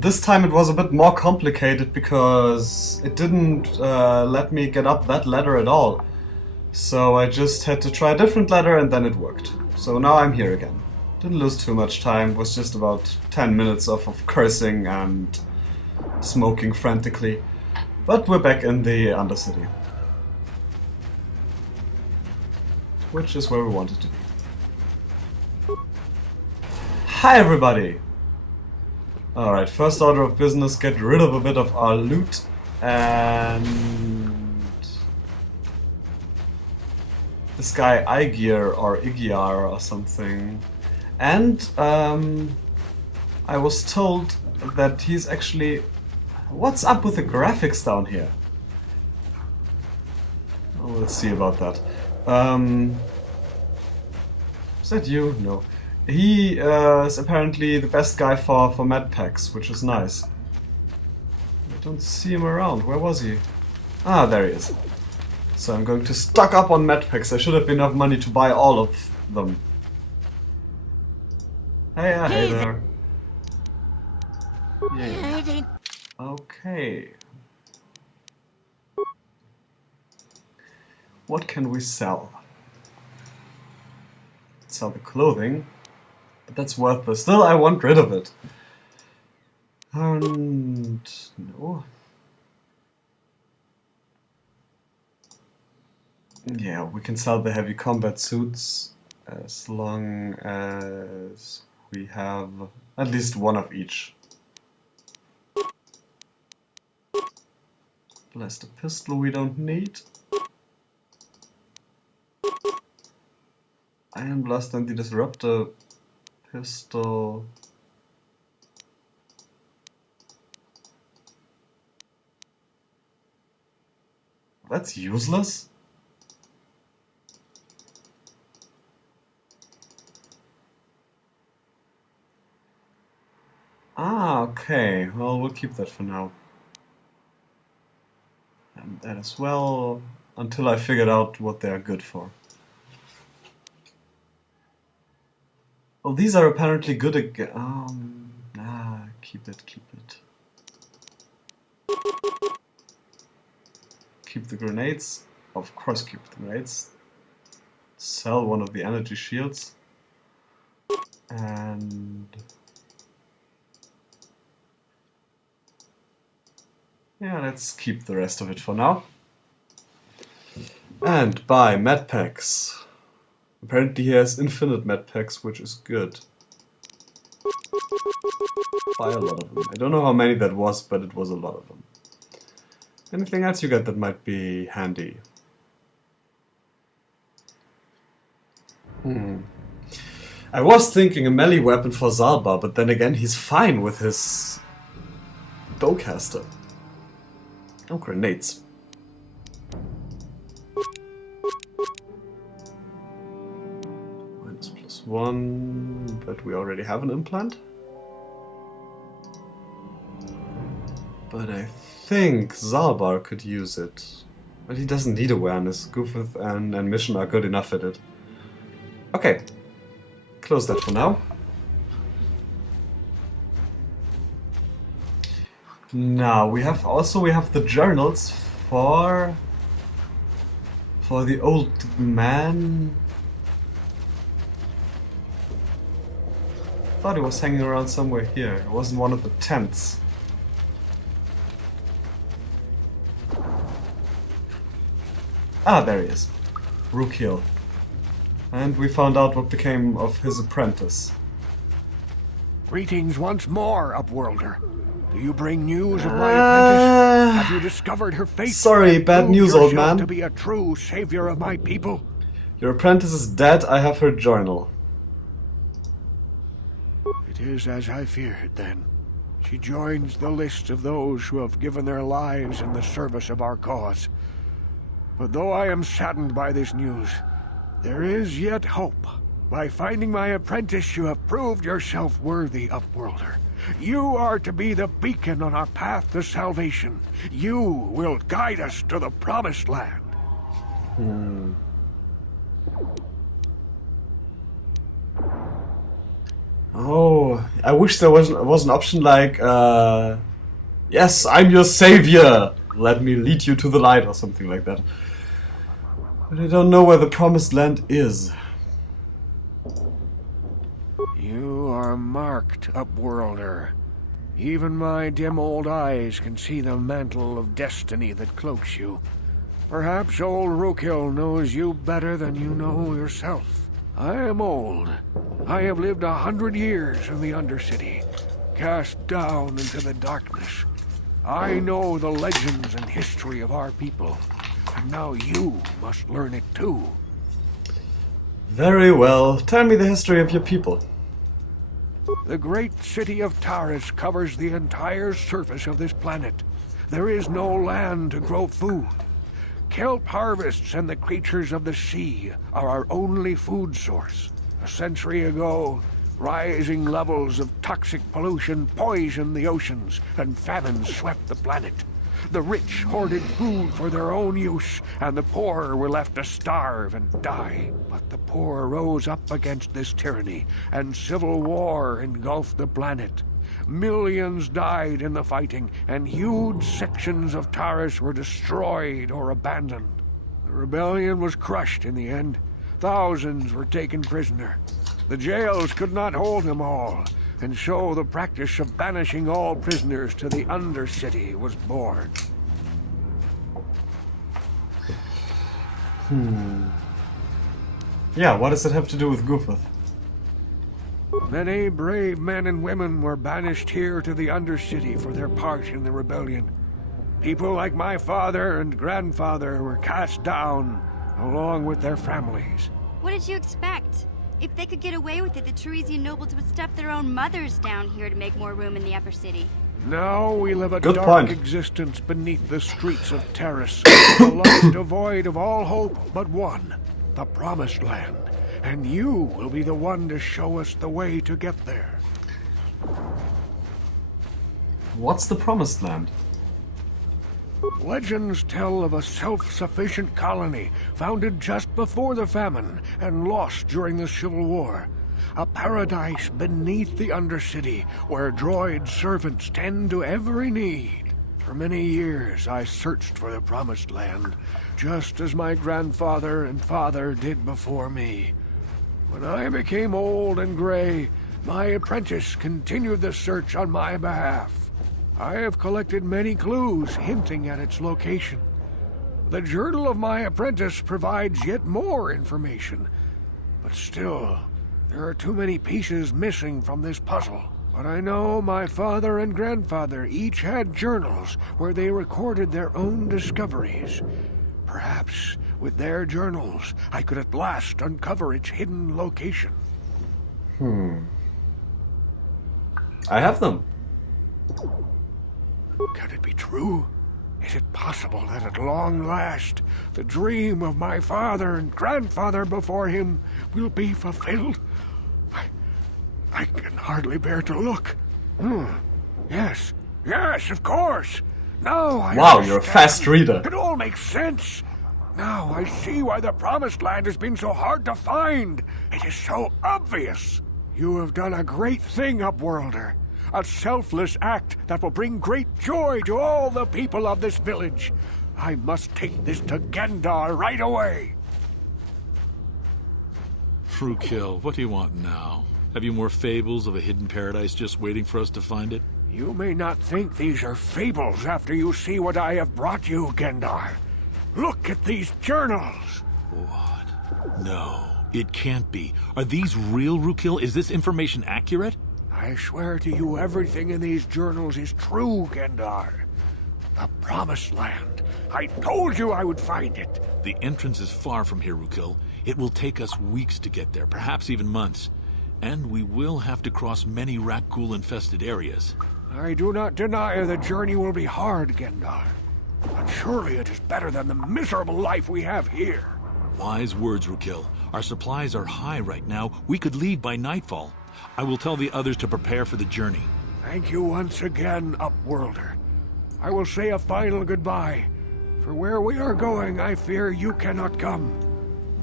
And this time it was a bit more complicated because it didn't let me get up that ladder at all. So I just had to try a different ladder and then it worked. So now I'm here again. Didn't lose too much time, was just about 10 minutes of cursing and smoking frantically. But we're back in the undercity. Which is where we wanted to be. Hi everybody! Alright, first order of business, get rid of a bit of our loot and this guy Igear or Igiar or something. And I was told that he's actually... What's up with the graphics down here? Oh, let's see about that. Is that you? No. He is apparently the best guy for med packs, which is nice. I don't see him around. Where was he? Ah, there he is. So I'm going to stock up on med packs. I should have enough money to buy all of them. Hey there. Yeah. Okay. What can we sell? Sell the clothing. But that's worthless. Still, I want rid of it. And... no. Yeah, we can sell the heavy combat suits as long as we have at least one of each. Blaster pistol we don't need. Iron Blast and the Disruptor pistol. That's useless? Ah, okay. Well, we'll keep that for now. And that as well, until I figured out what they are good for. Oh, these are apparently good again. Keep it. Keep the grenades. Of course, keep the grenades. Sell one of the energy shields. And... yeah, let's keep the rest of it for now. And buy medpacks. Apparently he has infinite medpacks, which is good. Buy a lot of them. I don't know how many that was, but it was a lot of them. Anything else you get that might be handy? I was thinking a melee weapon for Zalbar, but then again he's fine with his bowcaster. Oh, grenades. -1, but we already have an implant. But I think Zalbar could use it. But he doesn't need awareness. Goofuth and Mission are good enough at it. Okay. Close that for now. Now we have the journals for the old man. I thought he was hanging around somewhere here. It wasn't one of the tents. Ah, there he is. Rookhill. And we found out what became of his apprentice. Greetings once more, Upworlder. Do you bring news of my apprentice? Have you discovered her fate? Sorry, bad news, old man. To be a true savior of my people. Your apprentice is dead. I have her journal. It is as I feared, then. She joins the list of those who have given their lives in the service of our cause. But though I am saddened by this news, there is yet hope. By finding my apprentice, you have proved yourself worthy, Upworlder. You are to be the beacon on our path to salvation. You will guide us to the promised land. Oh, I wish there was an option like, yes, I'm your savior. Let me lead you to the light or something like that. But I don't know where the promised land is. You are marked, Upworlder. Even my dim old eyes can see the mantle of destiny that cloaks you. Perhaps old Rookhill knows you better than you know yourself. I am old. I have lived 100 years in the Undercity, cast down into the darkness. I know the legends and history of our people, and now you must learn it too. Very well. Tell me the history of your people. The great city of Taris covers the entire surface of this planet. There is no land to grow food. Kelp harvests and the creatures of the sea are our only food source. A century ago, rising levels of toxic pollution poisoned the oceans, and famine swept the planet. The rich hoarded food for their own use, and the poor were left to starve and die. But the poor rose up against this tyranny, and civil war engulfed the planet. Millions died in the fighting, and huge sections of Taris were destroyed or abandoned. The rebellion was crushed in the end. Thousands were taken prisoner. The jails could not hold them all, and so the practice of banishing all prisoners to the Undercity was born. Yeah, what does it have to do with Goofuth? Many brave men and women were banished here to the Undercity for their part in the rebellion. People like my father and grandfather were cast down, along with their families. What did you expect? If they could get away with it, the Teresian nobles would stuff their own mothers down here to make more room in the upper city. Now we live a Good dark point. existence beneath the streets of Taris, a life devoid of all hope but one, the Promised Land. And you will be the one to show us the way to get there. What's the Promised Land? Legends tell of a self-sufficient colony founded just before the famine and lost during the Civil War. A paradise beneath the Undercity where droid servants tend to every need. For many years I searched for the Promised Land, just as my grandfather and father did before me. When I became old and gray, my apprentice continued the search on my behalf. I have collected many clues hinting at its location. The journal of my apprentice provides yet more information. But still, there are too many pieces missing from this puzzle. But I know my father and grandfather each had journals where they recorded their own discoveries. Perhaps with their journals, I could at last uncover its hidden location. I have them. Can it be true? Is it possible that at long last, the dream of my father and grandfather before him will be fulfilled? I can hardly bear to look. Yes, of course. Now I Wow, you're a understand. fast reader. It all makes sense. Now I see why the Promised Land has been so hard to find. It is so obvious. You have done a great thing, Upworlder. A selfless act that will bring great joy to all the people of this village. I must take this to Gendar right away. Rookhill, what do you want now? Have you more fables of a hidden paradise just waiting for us to find it? You may not think these are fables after you see what I have brought you, Gendar. Look at these journals. What? No, it can't be. Are these real, Rookhill? Is this information accurate? I swear to you everything in these journals is true, Gendar. The Promised Land. I told you I would find it. The entrance is far from here, Rookhill. It will take us weeks to get there, perhaps even months. And we will have to cross many Rakghoul-infested areas. I do not deny the journey will be hard, Gendar. But surely it is better than the miserable life we have here. Wise words, Rookhill. Our supplies are high right now. We could leave by nightfall. I will tell the others to prepare for the journey. Thank you once again, Upworlder. I will say a final goodbye. For where we are going, I fear you cannot come.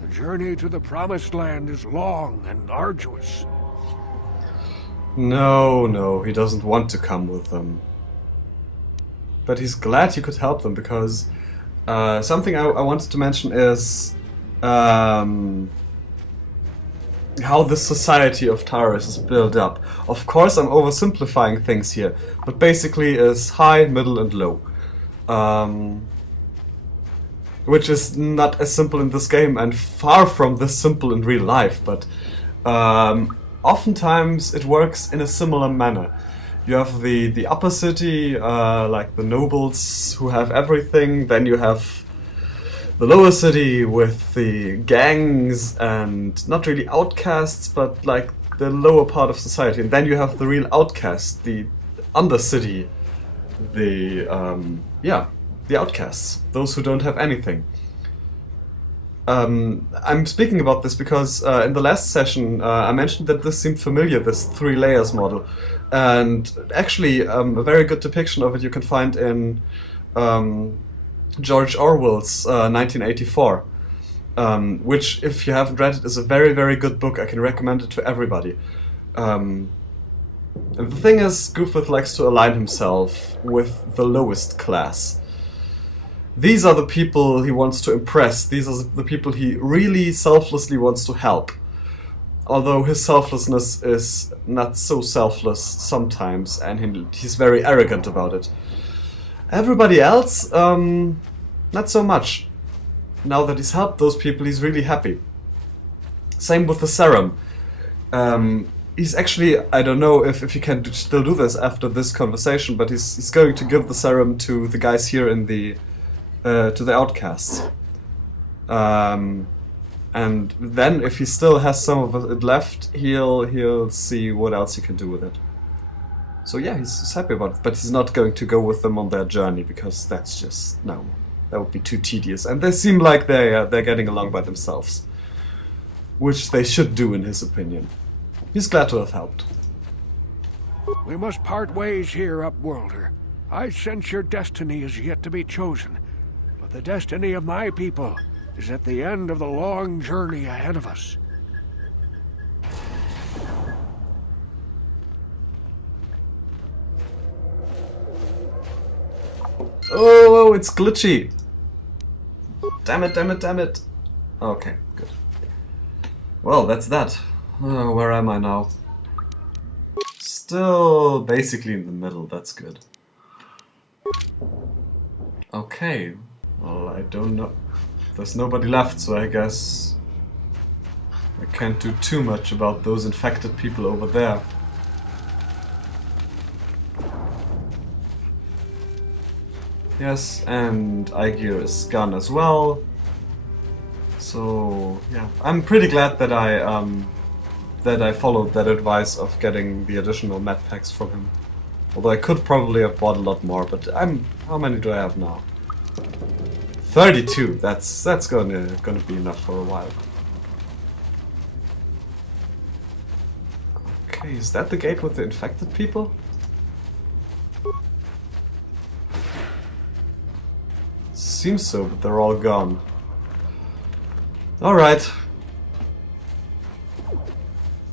The journey to the Promised Land is long and arduous. No, no, he doesn't want to come with them. But he's glad you could help them, because something I wanted to mention is how the society of Taurus is built up. Of course, I'm oversimplifying things here, but basically is high, middle, and low. Which is not as simple in this game, and far from this simple in real life, but oftentimes it works in a similar manner. You have the upper city, like the nobles who have everything, then you have the lower city with the gangs and not really outcasts, but like the lower part of society, and then you have the real outcasts, the undercity, the the outcasts, those who don't have anything. I'm speaking about this because in the last session I mentioned that this seemed familiar, this 3 layers model, and actually a very good depiction of it you can find in George Orwell's 1984, which, if you haven't read it, is a very, very good book. I can recommend it to everybody. And the thing is, Goofuth likes to align himself with the lowest class. These are the people he wants to impress. These are the people he really selflessly wants to help. Although his selflessness is not so selfless sometimes, and he's very arrogant about it. Everybody else, not so much. Now that he's helped those people, he's really happy. Same with the serum. He's actually, I don't know if he can still do this after this conversation, but he's going to give the serum to the guys here in the to the outcasts. And then, if he still has some of it left, he'll see what else he can do with it. So yeah, he's happy about it, but he's not going to go with them on their journey, because that's just, no, that would be too tedious. And they seem like they're getting along by themselves, which they should do in his opinion. He's glad to have helped. We must part ways here, Upworlder. I sense your destiny is yet to be chosen, but the destiny of my people is at the end of the long journey ahead of us. Oh, it's glitchy. Damn it, damn it, damn it. Okay, good. Well, that's that. Where am I now? Still basically in the middle, that's good. Okay, well, I don't know. There's nobody left, so I guess I can't do too much about those infected people over there. Yes, and Aegir is gone as well. So yeah, I'm pretty glad that I followed that advice of getting the additional med packs from him. Although I could probably have bought a lot more, but how many do I have now? 32. That's gonna be enough for a while. Okay, is that the gate with the infected people? Seems so, but they're all gone. Alright.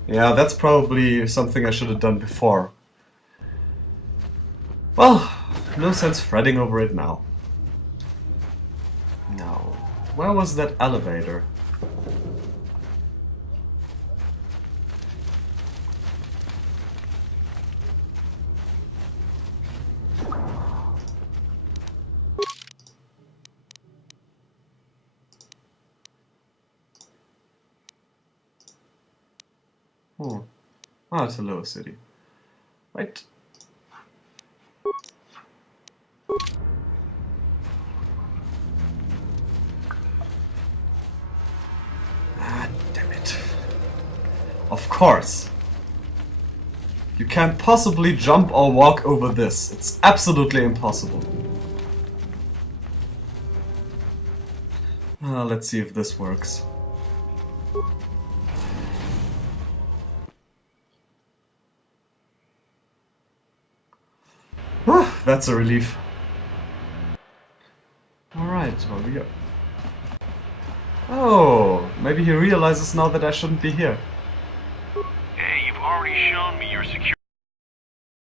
Yeah, that's probably something I should have done before. Well, no sense fretting over it now. Now, where was that elevator? Oh, it's a lower city. Right. Ah, damn it. Of course. You can't possibly jump or walk over this. It's absolutely impossible. Let's see if this works. That's a relief. Alright, well we go. Oh, maybe he realizes now that I shouldn't be here.